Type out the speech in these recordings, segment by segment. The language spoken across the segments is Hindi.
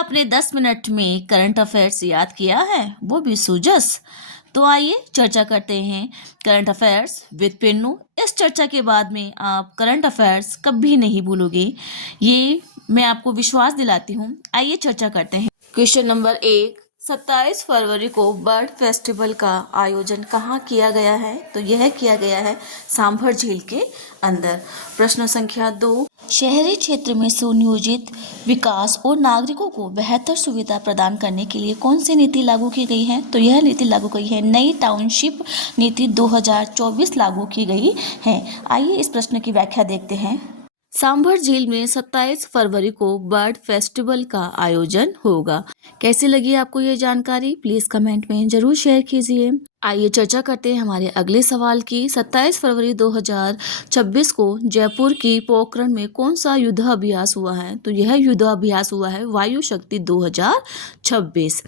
आपने 10 मिनट में करंट अफेयर्स याद किया है, वो भी सूजस? तो आइए चर्चा करते हैं करंट अफेयर्स विद पिन्नू। इस चर्चा के बाद में आप करंट अफेयर्स कभी नहीं भूलोगे, ये मैं आपको विश्वास दिलाती हूँ। आइए चर्चा करते हैं। क्वेश्चन नंबर 1, 27 फरवरी को बर्ड फेस्टिवल का आयोजन कहाँ किया गया है? तो यह किया गया है सांभर झील के अंदर। प्रश्न संख्या 2, शहरी क्षेत्र में सुनियोजित विकास और नागरिकों को बेहतर सुविधा प्रदान करने के लिए कौन सी नीति लागू की गई है? तो यह नीति लागू की है नई टाउनशिप नीति 2024 लागू की गई है। आइए इस प्रश्न की व्याख्या देखते हैं। सांभर झील में 27 फरवरी को बर्ड फेस्टिवल का आयोजन होगा। कैसी लगी आपको ये जानकारी? प्लीज कमेंट में जरूर शेयर कीजिए। आइए चर्चा करते हैं हमारे अगले सवाल की। 27 फरवरी 2026 को जयपुर की पोखरण में कौन सा युद्धाभ्यास हुआ है? तो यह युद्धाभ्यास हुआ है वायु शक्ति 2026।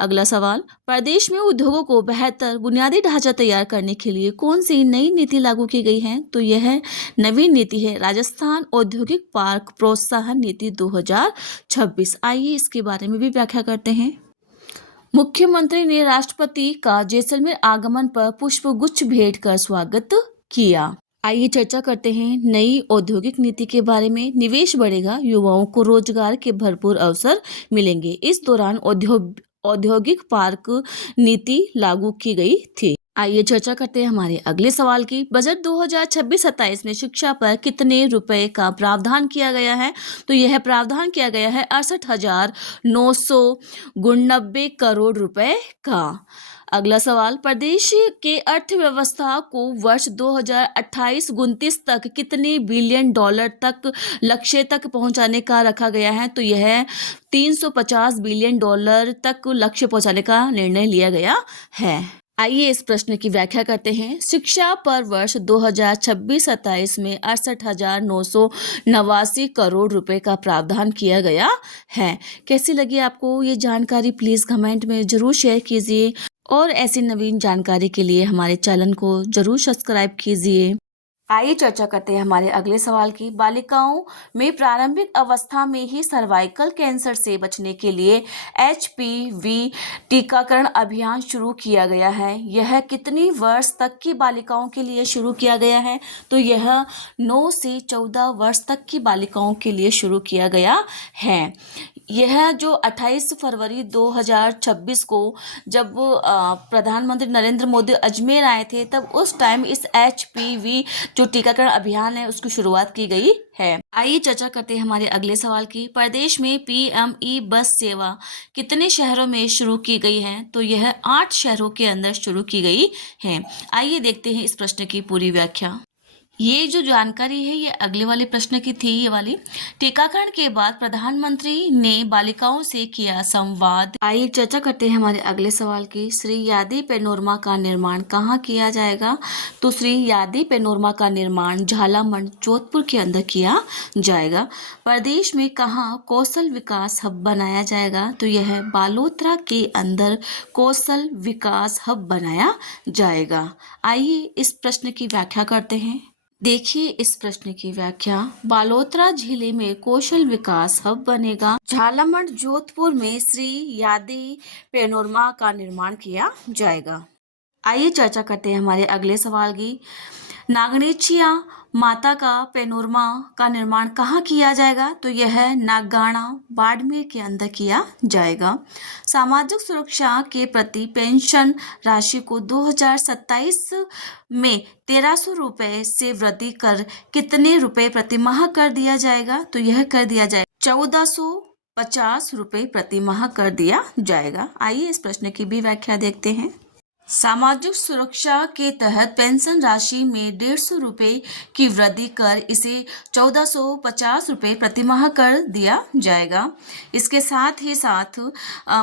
अगला सवाल, प्रदेश में उद्योगों को बेहतर बुनियादी ढांचा तैयार करने के लिए कौन सी नई नीति लागू की गई है? तो यह नवीन नीति है राजस्थान औद्योगिक पार्क प्रोत्साहन नीति 2026। आइए इसके बारे में भी व्याख्या करते हैं। मुख्यमंत्री ने राष्ट्रपति का जैसलमेर आगमन पर पुष्प गुच्छ भेंट कर स्वागत किया। आइए चर्चा करते हैं नई औद्योगिक नीति के बारे में। निवेश बढ़ेगा, युवाओं को रोजगार के भरपूर अवसर मिलेंगे। इस दौरान औद्योगिक पार्क नीति लागू की गई थी। आइए चर्चा करते हैं हमारे अगले सवाल की। बजट 2026-27 में शिक्षा पर कितने रुपए का प्रावधान किया गया है? तो यह प्रावधान किया गया है 68,989 करोड़ रुपए का। अगला सवाल, प्रदेश के अर्थव्यवस्था को वर्ष 2028-29 तक कितने बिलियन डॉलर तक लक्ष्य तक पहुंचाने का रखा गया है? तो यह 350 बिलियन डॉलर तक लक्ष्य पहुंचाने का निर्णय लिया गया है। आइए इस प्रश्न की व्याख्या करते हैं। शिक्षा पर वर्ष 2026-27 में 68,989 करोड़ रुपए का प्रावधान किया गया है। कैसी लगी आपको ये जानकारी? प्लीज कमेंट में जरूर शेयर कीजिए और ऐसी नवीन जानकारी के लिए हमारे चैनल को जरूर सब्सक्राइब कीजिए। आइए चर्चा करते हैं हमारे अगले सवाल की। बालिकाओं में प्रारंभिक अवस्था में ही सर्वाइकल कैंसर से बचने के लिए HPV टीकाकरण अभियान शुरू किया गया है। यह कितनी वर्ष तक की बालिकाओं के लिए शुरू किया गया है? तो यह 9 से 14 वर्ष तक की बालिकाओं के लिए शुरू किया गया है। यह जो 28 फरवरी 2026 को जब प्रधानमंत्री नरेंद्र मोदी अजमेर आए थे, तब उस टाइम इस HPV जो टीकाकरण अभियान है उसकी शुरुआत की गई है। आइए चर्चा करते हैं हमारे अगले सवाल की। प्रदेश में PME बस सेवा कितने शहरों में शुरू की गई है? तो यह 8 शहरों के अंदर शुरू की गई है। आइए देखते हैं इस प्रश्न की पूरी व्याख्या। ये जो जानकारी है ये अगले वाले प्रश्न की थी। ये वाली, टीकाकरण के बाद प्रधानमंत्री ने बालिकाओं से किया संवाद। आइए चर्चा करते हैं हमारे अगले सवाल की। श्री यादी पैनोरमा का निर्माण कहाँ किया जाएगा? तो श्री यादी पैनोरमा का निर्माण झालामंड जोधपुर के अंदर किया जाएगा। प्रदेश में कहाँ कौशल विकास हब बनाया जाएगा? तो यह बालोतरा के अंदर कौशल विकास हब बनाया जाएगा। आइए इस प्रश्न की व्याख्या करते हैं। देखिए इस प्रश्न की व्याख्या। बालोतरा जिले में कौशल विकास हब बनेगा। झालामंड जोधपुर में श्री यादी पैनोरमा का निर्माण किया जाएगा। आइए चर्चा करते हैं हमारे अगले सवाल की। नागनेचिया माता का पैनोरमा का निर्माण कहाँ किया जाएगा? तो यह नागाना बाड़मेर के अंदर किया जाएगा। सामाजिक सुरक्षा के प्रति पेंशन राशि को 2027 में 1300 रुपये से वृद्धि कर कितने रुपए प्रति माह कर दिया जाएगा? तो यह कर दिया जाएगा 1450 रुपये प्रति माह कर दिया जाएगा। आइए इस प्रश्न की भी व्याख्या देखते हैं। सामाजिक सुरक्षा के तहत पेंशन राशि में 150 रुपये की वृद्धि कर इसे 1450 रुपये प्रति माह कर दिया जाएगा। इसके साथ ही साथ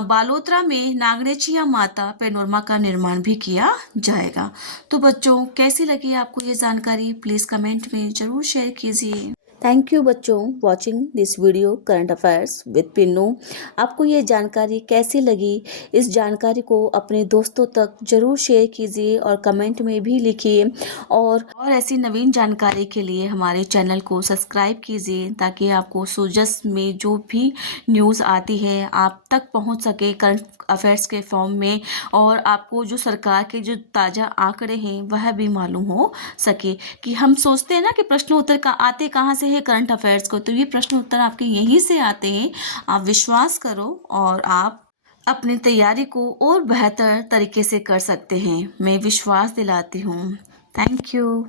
बालोतरा में नागनेचिया माता पैनोरमा का निर्माण भी किया जाएगा। तो बच्चों कैसी लगी आपको ये जानकारी? प्लीज़ कमेंट में ज़रूर शेयर कीजिए। थैंक यू बच्चों watching this video current affairs with Pinnu. आपको ये जानकारी कैसी लगी? इस जानकारी को अपने दोस्तों तक जरूर शेयर कीजिए और कमेंट में भी लिखिए। और ऐसी नवीन जानकारी के लिए हमारे चैनल को सब्सक्राइब कीजिए ताकि आपको सोजस में जो भी न्यूज़ आती है आप तक पहुंच सके करंट अफेयर्स के फॉर्म में, और आपको जो सरकार के जो ताज़ा आंकड़े हैं वह भी मालूम हो सके। कि हम सोचते हैं ना कि प्रश्न उत्तर का आते कहाँ से है करंट अफेयर्स को, तो ये प्रश्न उत्तर आपके यहीं से आते हैं। आप विश्वास करो और आप अपनी तैयारी को और बेहतर तरीके से कर सकते हैं। मैं विश्वास दिलाती हूँ। Thank you.